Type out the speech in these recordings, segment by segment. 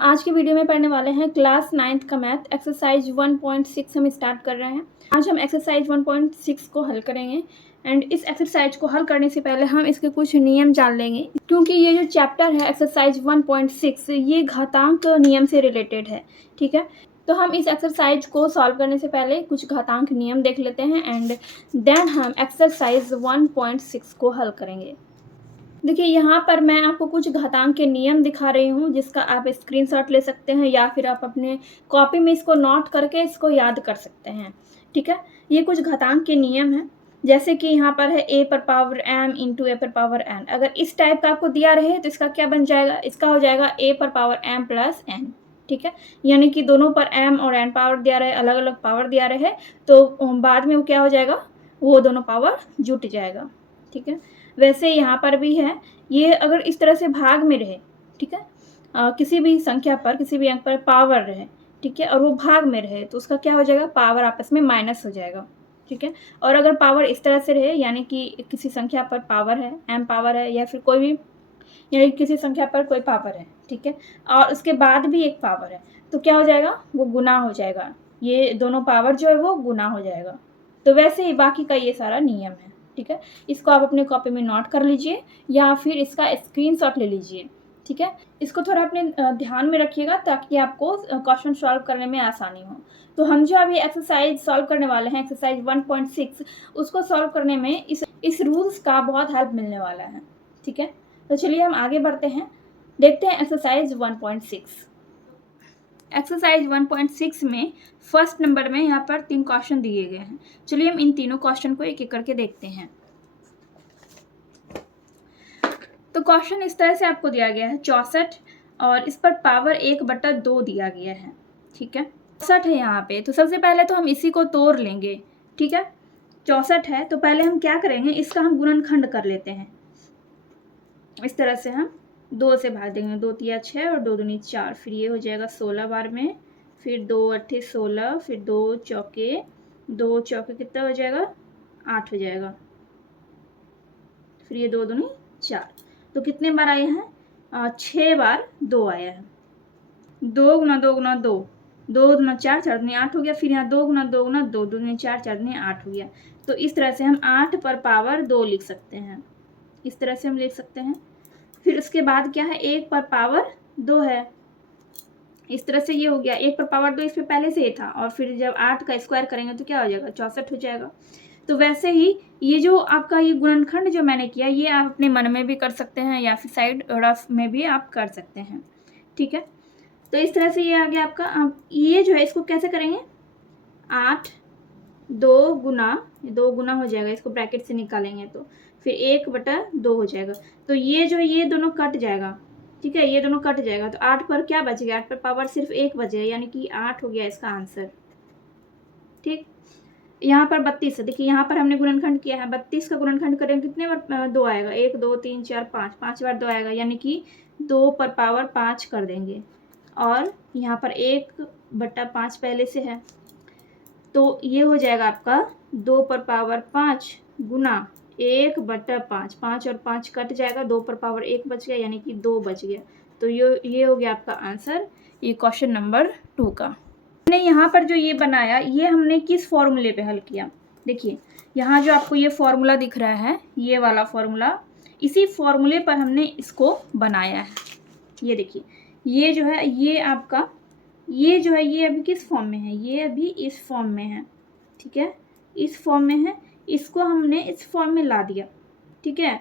आज की वीडियो में पढ़ने वाले हैं क्लास 9th का मैथ एक्सरसाइज 1.6 हम स्टार्ट कर रहे हैं। आज हम एक्सरसाइज 1.6 को हल करेंगे एंड इस एक्सरसाइज को हल करने से पहले हम इसके कुछ नियम जान लेंगे, क्योंकि ये जो चैप्टर है एक्सरसाइज 1.6 ये घातांक नियम से रिलेटेड है। ठीक है, तो हम इस एक्सरसाइज को सॉल्व करने से पहले कुछ घातांक नियम देख लेते हैं एंड देन हम एक्सरसाइज 1.6 को हल करेंगे। देखिए, यहाँ पर मैं आपको कुछ घातांक के नियम दिखा रही हूँ, जिसका आप स्क्रीनशॉट ले सकते हैं या फिर आप अपने कॉपी में इसको नोट करके इसको याद कर सकते हैं। ठीक है, ये कुछ घातांक के नियम हैं, जैसे कि यहाँ पर है a पर पावर m इंटू a पर पावर n। अगर इस टाइप का आपको दिया रहे तो इसका क्या बन जाएगा, इसका हो जाएगा a पर पावर m प्लस n। ठीक है, यानी कि दोनों पर m और n पावर दिया रहे, अलग अलग पावर दिया रहे, तो बाद में वो क्या हो जाएगा, वो दोनों पावर जुट जाएगा। ठीक है, वैसे यहाँ पर भी है, ये अगर इस तरह से भाग में रहे, ठीक है, किसी भी संख्या पर, किसी भी अंक पर पावर रहे, ठीक है, और वो भाग में रहे तो उसका क्या हो जाएगा, पावर आपस में माइनस हो जाएगा। ठीक है, और अगर पावर इस तरह से रहे, यानी कि किसी संख्या पर पावर है, m पावर है, या फिर कोई भी, यानी किसी संख्या पर कोई पावर है, ठीक है, और उसके बाद भी एक पावर है, तो क्या हो जाएगा, वो गुना हो जाएगा। ये दोनों पावर जो है वो गुना हो जाएगा। तो वैसे ही बाकी का ये सारा नियम है। ठीक है, इसको आप अपने कॉपी में नोट कर लीजिए या फिर इसका स्क्रीनशॉट ले लीजिए। ठीक है, इसको थोड़ा अपने ध्यान में रखिएगा ताकि आपको क्वेश्चन सॉल्व करने में आसानी हो। तो हम जो अभी एक्सरसाइज सॉल्व करने वाले हैं, एक्सरसाइज 1.6, उसको सॉल्व करने में इस रूल्स का बहुत हेल्प मिलने वाला है। ठीक है, तो चलिए हम आगे बढ़ते हैं, देखते हैं एक्सरसाइज 1.6। एक्सरसाइज 1.6 में फर्स्ट नंबर में यहाँ पर 3 क्वेश्चन दिए गए हैं। चलिए हम इन तीनों क्वेश्चन को एक एक करके देखते हैं। तो क्वेश्चन इस तरह से आपको दिया गया है 64, और इस पर पावर 1/2 दिया गया है। ठीक है, 64 है यहाँ पे, तो सबसे पहले तो हम इसी को तोड़ लेंगे। ठीक है, 64 है तो पहले हम क्या करेंगे, इसका हम गुणनखंड कर लेते हैं। इस तरह से हम 2 से भाग देंगे, 2 तिया 6 और 2 दूनी 4, फिर ये हो जाएगा 16 बार में, फिर 2 अट्ठे 16, फिर 2 चौके कितना हो जाएगा, 8 हो जाएगा, फिर ये 2 दूनी 4, तो कितने बार आए हैं, 6 बार 2 आया है। 2 गुना 2 गुना 2, 2 गुना 4, 4 दूनी 8 हो गया, फिर यहाँ 2 गुना 2 गुना 2, 2 दूनी 4, 4 दूनी 8 हो गया। तो इस तरह से हम 8 पर पावर 2 लिख सकते हैं, इस तरह से हम लिख सकते हैं। फिर उसके बाद क्या है, 1 पर पावर 2 है, इस तरह से ये हो गया। 1 पर पावर 2 इस पे पहले से ही था, और फिर जब 8 का स्क्वायर करेंगे तो क्या हो जाएगा, 64 हो जाएगा। तो वैसे ही ये जो आपका ये गुणनखंड जो मैंने किया, ये आप अपने मन में भी कर सकते हैं या फिर साइड रफ में भी आप कर सकते हैं। ठीक है, तो इस तरह से ये आ गया आपका। आप ये जो है इसको कैसे करेंगे, 8 2 गुना हो जाएगा, इसको ब्रैकेट से निकालेंगे तो फिर 1/2 हो जाएगा। तो ये जो ये दोनों कट जाएगा। ठीक है, ये दोनों कट जाएगा, तो 8 पर क्या बच गया, 8 पर पावर सिर्फ 1 बचे, यानी कि 8 हो गया इसका आंसर। ठीक, यहाँ पर 32 है, देखिए यहाँ पर हमने गुणनखंड किया है, 32 का गुणनखंड करेंगे कितने बार 2 आएगा, 1 2 3 4 5, 5 बार 2 आएगा, यानी कि 2 पर पावर 5 कर देंगे, और यहाँ पर 1/5 पहले से है, तो ये हो जाएगा आपका 2 पर पावर 5 गुना 1/5, 5 और 5 कट जाएगा, 2 पर पावर 1 बच गया, यानी कि 2 बच गया। तो ये हो गया आपका आंसर, ये क्वेश्चन नंबर 2 का। हमने यहाँ पर जो ये बनाया, ये हमने किस फॉर्मूले पे हल किया, देखिए यहाँ जो आपको ये फॉर्मूला दिख रहा है, ये वाला फॉर्मूला, इसी फॉर्मूले पर हमने इसको बनाया है। ये देखिए, ये जो है ये आपका, ये जो है ये अभी किस फॉर्म में है, ये अभी इस फॉर्म में है। ठीक है, इस फॉर्म में है, इसको हमने इस फॉर्म में ला दिया। ठीक है,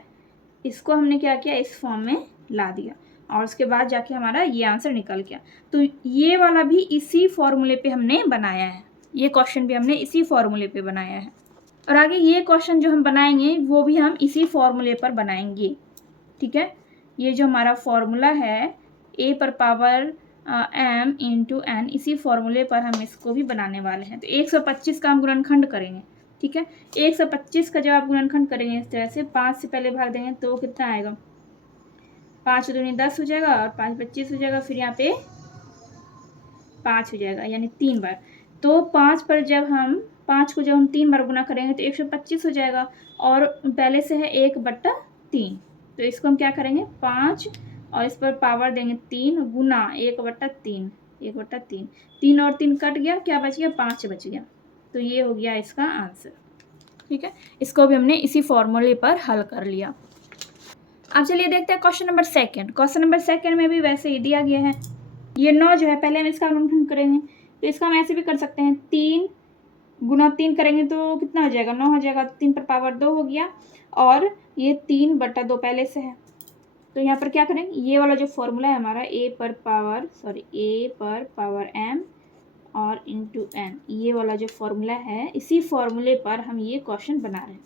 इसको हमने क्या किया, इस फॉर्म में ला दिया, और उसके बाद जाके हमारा ये आंसर निकल गया। तो ये वाला भी इसी फॉर्मूले पे हमने बनाया है, ये क्वेश्चन भी हमने इसी फॉर्मूले पे बनाया है, और आगे ये क्वेश्चन जो हम बनाएंगे वो भी हम इसी फॉर्मूले पर बनाएंगे। ठीक है, ये जो हमारा फॉर्मूला है a पर पावर m इंटू n, इसी फॉर्मूले पर हम इसको भी बनाने वाले हैं। तो 125 का हम गुणनखंड करेंगे। ठीक है, 125 का जब आप गुणनखंड करेंगे इस तरह से, 5 से पहले भाग देंगे तो कितना आएगा, 5 दूनी 10 हो जाएगा, और 5 25 हो जाएगा, फिर यहाँ पे 5 हो जाएगा, यानी 3 बार। तो 5 पर जब हम 5 को जब हम 3 बार गुना करेंगे तो 125 हो जाएगा, और पहले से है 1/3, तो इसको हम क्या करेंगे, 5 और इस पर पावर देंगे 3 गुना 1/3, 1/3, 3 और 3 कट गया, क्या बच गया, 5 बच गया। तो ये हो गया इसका आंसर। ठीक है, इसको भी हमने इसी फॉर्मूले पर हल कर लिया। अब चलिए देखते हैं question number second. Question number second में भी वैसे ही दिया गया है। ये 9 जो है, पहले हम इसका गुणनखंड करेंगे, तो इसका हम ऐसे भी कर सकते हैं, 3 गुना 3 करेंगे तो कितना हो जाएगा, 9 हो जाएगा। 3 पर पावर 2 हो गया, और ये 3/2 पहले से है। तो यहाँ पर क्या करेंगे, ये वाला जो फॉर्मूला है हमारा ए पर पावर m और इंटू n, ये वाला जो फॉर्मूला है, इसी फॉर्मूले पर हम ये क्वेश्चन बना रहे हैं।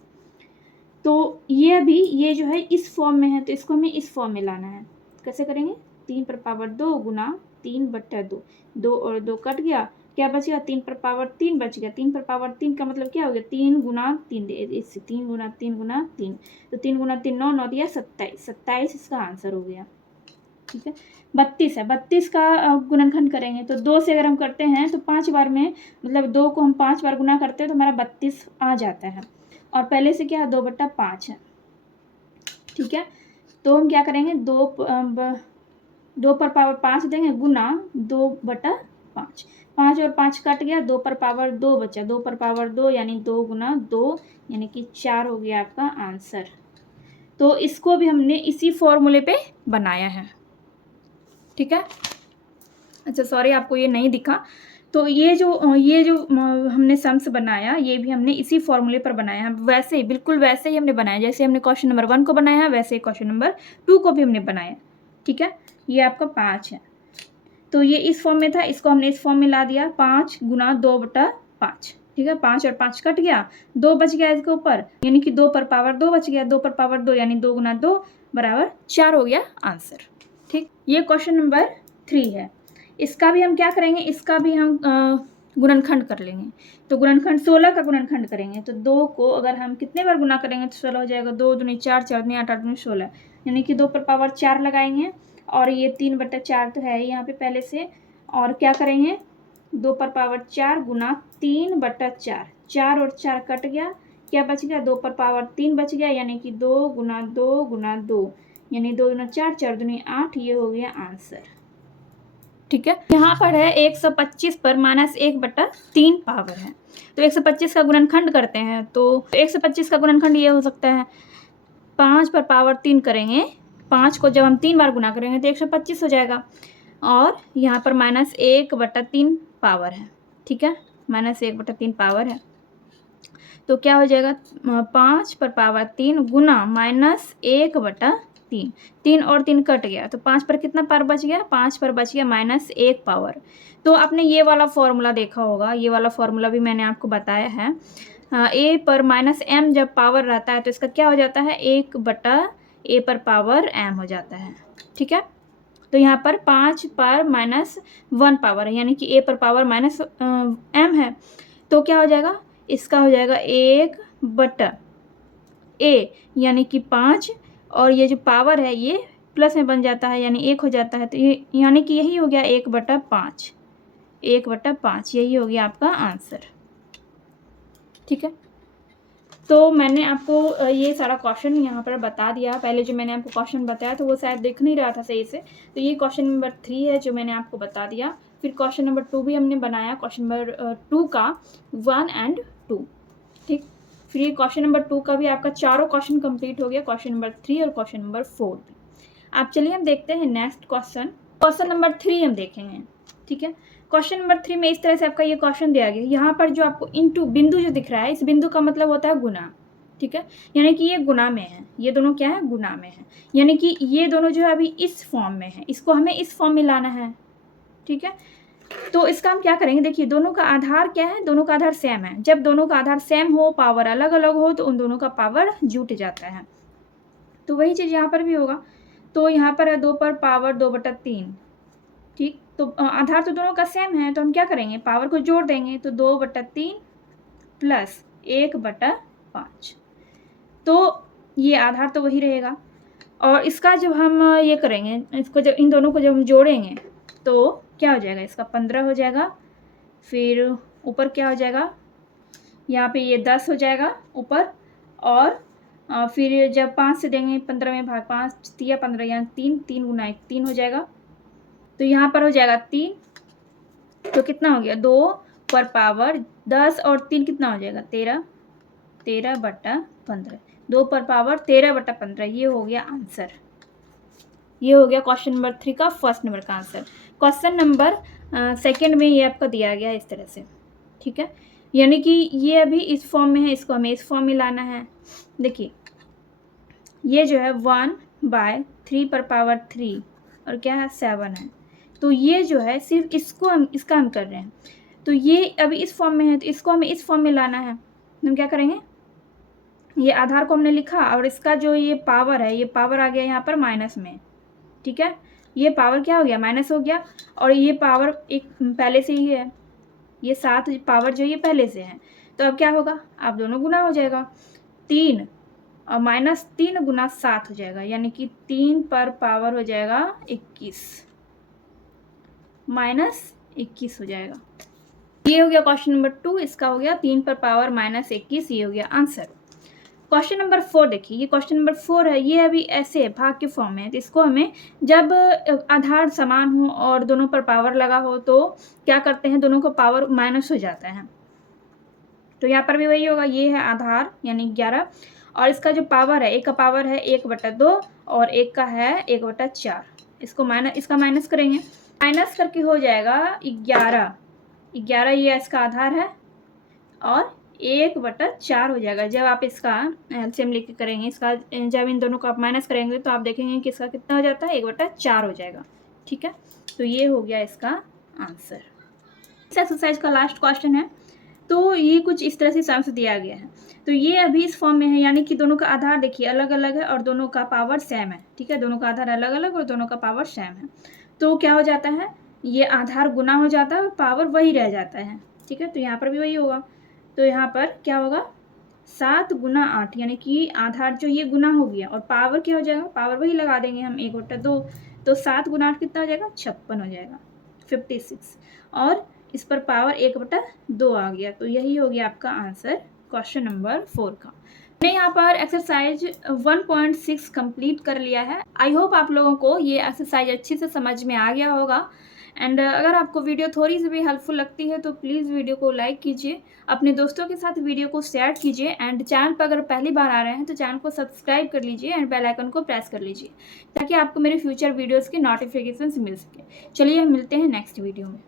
तो ये अभी ये जो है इस फॉर्म में है, तो इसको हमें इस फॉर्म में लाना है। कैसे करेंगे, 3 पर पावर 2 गुना 3/2, 2 और 2 कट गया, क्या बच गया, 3 पर पावर 3 बच गया। 3 पर पावर 3 का मतलब क्या हो गया, 3 गुना 3, इससे 3 गुना 3 गुना 3, तो 3 गुना 3 9, 9 दिया 27, 27 इसका आंसर हो गया। ठीक है, 32 है, 32 का गुणनखंड करेंगे तो 2 से अगर हम करते हैं तो 5 बार में, मतलब 2 को हम 5 बार गुना करते हैं तो हमारा 32 आ जाता है, और पहले से क्या है, 2/5 है। ठीक है, तो हम क्या करेंगे, 2 पर पावर 5 देंगे गुना 2/5, 5 और 5 कट गया, 2 पर पावर 2 बचा, 2 पर पावर 2 यानी 2 गुना 2 यानी कि 4 हो गया आपका आंसर। तो इसको भी हमने इसी फॉर्मूले पे बनाया है। ठीक है, अच्छा सॉरी आपको ये नहीं दिखा, तो ये जो हमने सम्स बनाया, ये भी हमने इसी फॉर्मूले पर बनाया है। वैसे ही, बिल्कुल वैसे ही हमने बनाया, जैसे हमने क्वेश्चन नंबर 1 को बनाया है, वैसे ही क्वेश्चन नंबर 2 को भी हमने बनाया। ठीक है, ये आपका 5 है, तो ये इस फॉर्म में था, इसको हमने इस फॉर्म में ला दिया, 5 गुना 2/5। ठीक है, 5 और 5 कट गया, 2 बच गया इसके ऊपर, यानी कि 2 पर पावर 2 बच गया, 2 पर पावर 2 यानी 2 गुना 2 बराबर 4 हो गया आंसर। ठीक, ये क्वेश्चन नंबर 3 है। इसका भी हम क्या करेंगे, इसका भी हम गुणनखंड कर लेंगे। तो गुणनखंड 16 का गुणनखंड करेंगे, तो 2 को अगर हम कितने बार गुना करेंगे तो 16 हो जाएगा, 2 दूनी 4, 4 दूनी 8, 8 दूनी 16, यानी कि 2 पर पावर 4 लगाएंगे, और ये 3/4 तो है यहाँ पे पहले से, और क्या करेंगे, 2 पर पावर 4 गुना 3/4, 4 और 4 कट गया, क्या बच गया, 2 पर पावर 3 बच गया, यानी कि 2 गुना 2 गुना 2, यानी 2 दूना 4, 4 दूनी 8, ये हो गया आंसर। ठीक है, यहाँ पर है 125 पर -1/3 पावर है, तो 125 का गुणनखंड करते हैं, तो 125 का गुणनखंड ये हो सकता है, 5 पर पावर 3 करेंगे, 5 को जब हम 3 बार गुना करेंगे तो 125 हो जाएगा, और यहाँ पर -1/3 पावर है। ठीक है, -1/3 पावर है, तो क्या हो जाएगा, 5 पर पावर 3 गुना -1/3, 3 और 3 कट गया, तो 5 पर कितना पावर बच गया, 5 पर बच गया -1 पावर। तो आपने ये वाला फॉर्मूला देखा होगा, ये वाला फॉर्मूला भी मैंने आपको बताया है। ए पर -m जब पावर रहता है तो इसका क्या हो जाता है, 1/a पर पावर m हो जाता है। ठीक है, तो यहाँ पर 5 पर -1 पावर है, यानी कि a पर पावर -m है, तो क्या हो जाएगा, इसका हो जाएगा 1/a यानी कि 5, और ये जो पावर है ये प्लस में बन जाता है, यानी 1 हो जाता है, तो ये यानी कि यही हो गया 1/5, 1/5 यही हो गया आपका आंसर। ठीक है, तो मैंने आपको ये सारा क्वेश्चन यहाँ पर बता दिया। पहले जो मैंने आपको क्वेश्चन बताया तो वो शायद दिख नहीं रहा था सही से, तो ये क्वेश्चन नंबर 3 है जो मैंने आपको बता दिया। फिर क्वेश्चन नंबर 2 भी हमने बनाया, क्वेश्चन नंबर 2 का 1 और 2। ठीक, फिर ये क्वेश्चन नंबर 2 का भी आपका चारों क्वेश्चन कंप्लीट हो गया, क्वेश्चन नंबर 3 और क्वेश्चन नंबर 4 भी। आप चलिए हम देखते हैं नेक्स्ट क्वेश्चन, क्वेश्चन नंबर 3 हम देखेंगे। ठीक है, क्वेश्चन नंबर 3 में इस तरह से आपका ये क्वेश्चन दिया गया, यहाँ पर जो आपको इंटू बिंदु जो दिख रहा है, इस बिंदु का मतलब होता है गुना। ठीक है, यानी कि ये गुना में है, ये दोनों क्या है, गुना में है, यानी कि ये दोनों जो है अभी इस फॉर्म में है, इसको हमें इस फॉर्म में लाना है। ठीक है, तो इसका हम क्या करेंगे, देखिए दोनों का आधार क्या है, दोनों का आधार सेम है। जब दोनों का आधार सेम हो, पावर अलग अलग हो, तो उन दोनों का पावर जुट जाता है। तो वही चीज़ यहाँ पर भी होगा। तो यहाँ पर है 2 पर पावर 2/3। ठीक, तो आधार तो दोनों का सेम है, तो हम क्या करेंगे, पावर को जोड़ देंगे, तो 2/3 प्लस 1/5, तो ये आधार तो वही रहेगा। और इसका जब हम ये करेंगे, इसको जब इन दोनों को जब हम जोड़ेंगे तो क्या हो जाएगा, इसका 15 हो जाएगा। फिर ऊपर क्या हो जाएगा, यहाँ पे ये 10 हो जाएगा ऊपर, और फिर जब 5 से देंगे 15 में भाग 5 तिया 15 यानी 3, 3 गुना 1 3 हो जाएगा। तो यहाँ पर हो जाएगा 3, तो कितना हो गया 2 पर पावर 10 और 3 कितना हो जाएगा 13, 13/15, 2 पर पावर 13/15। ये हो गया आंसर। ये हो गया क्वेश्चन नंबर 3 का फर्स्ट नंबर का आंसर। क्वेश्चन नंबर सेकंड में ये आपका दिया गया इस तरह से, ठीक है। यानी कि ये अभी इस फॉर्म में है, इसको हमें इस फॉर्म में लाना है। देखिए ये जो है 1/3 पर पावर 3 और क्या है 7 है। तो ये जो है सिर्फ इसका हम कर रहे हैं। तो ये अभी इस फॉर्म में है, तो इसको हमें इस फॉर्म में लाना है। हम क्या करेंगे, ये आधार को हमने लिखा और इसका जो ये पावर है, ये पावर आ गया यहाँ पर माइनस में, ठीक है। ये पावर क्या हो गया माइनस हो गया, और ये पावर एक पहले से ही है, ये 7 पावर जो ये पहले से है। तो अब क्या होगा, आप दोनों गुना हो जाएगा, 3 और -3 गुना 7 हो जाएगा, यानी कि 3 पर पावर हो जाएगा 21, -21 हो जाएगा। ये हो गया क्वेश्चन नंबर 2, इसका हो गया 3 पर पावर -21, ये हो गया आंसर। क्वेश्चन नंबर 4 देखिए, ये क्वेश्चन नंबर 4 है, ये अभी ऐसे भाग के फॉर्म में है। तो इसको हमें जब आधार समान हो और दोनों पर पावर लगा हो तो क्या करते हैं, दोनों को पावर माइनस हो जाता है। तो यहाँ पर भी वही होगा, ये है आधार यानी 11 और इसका जो पावर है, एक का पावर है 1/2 और एक का है 1/4। इसका माइनस करेंगे, माइनस करके हो जाएगा 11 ये इसका आधार है और 1/4 हो जाएगा। जब आप इसका एलसीएम लेके करेंगे, इसका जब इन दोनों को आप माइनस करेंगे तो आप देखेंगे कि इसका कितना हो जाता है 1/4 हो जाएगा, ठीक है। तो ये हो गया इसका आंसर। इस एक्सरसाइज का लास्ट क्वेश्चन है। तो ये कुछ इस तरह से सम्स दिया गया है। तो ये अभी इस फॉर्म में है, यानी कि दोनों का आधार देखिए अलग अलग है और दोनों का पावर सेम है, ठीक है। दोनों का आधार अलग अलग और दोनों का पावर सेम है। तो क्या हो जाता है, ये आधार गुना हो जाता है और पावर वही रह जाता है, ठीक है। तो यहाँ पर भी वही होगा। तो यहाँ पर क्या होगा 7 गुना 8, यानी कि आधार जो ये गुना हो गया और पावर क्या हो जाएगा, पावर वही लगा देंगे हम 1/2। तो 7 गुना 8 कितना हो जाएगा 56 हो जाएगा, 56। और इस पर पावर 1/2 आ गया। तो यही हो गया आपका आंसर क्वेश्चन नंबर 4 का। मैंने यहाँ पर एक्सरसाइज 1.6 कंप्लीट कर लिया है। आई होप आप लोगों को ये एक्सरसाइज अच्छे से समझ में आ गया होगा। एंड अगर आपको वीडियो थोड़ी सी भी हेल्पफुल लगती है तो प्लीज़ वीडियो को लाइक कीजिए, अपने दोस्तों के साथ वीडियो को शेयर कीजिए एंड चैनल पर अगर पहली बार आ रहे हैं तो चैनल को सब्सक्राइब कर लीजिए एंड बेल आइकन को प्रेस कर लीजिए ताकि आपको मेरे फ्यूचर वीडियोज़ के नोटिफिकेशन मिल सके। चलिए हम मिलते हैं नेक्स्ट वीडियो में।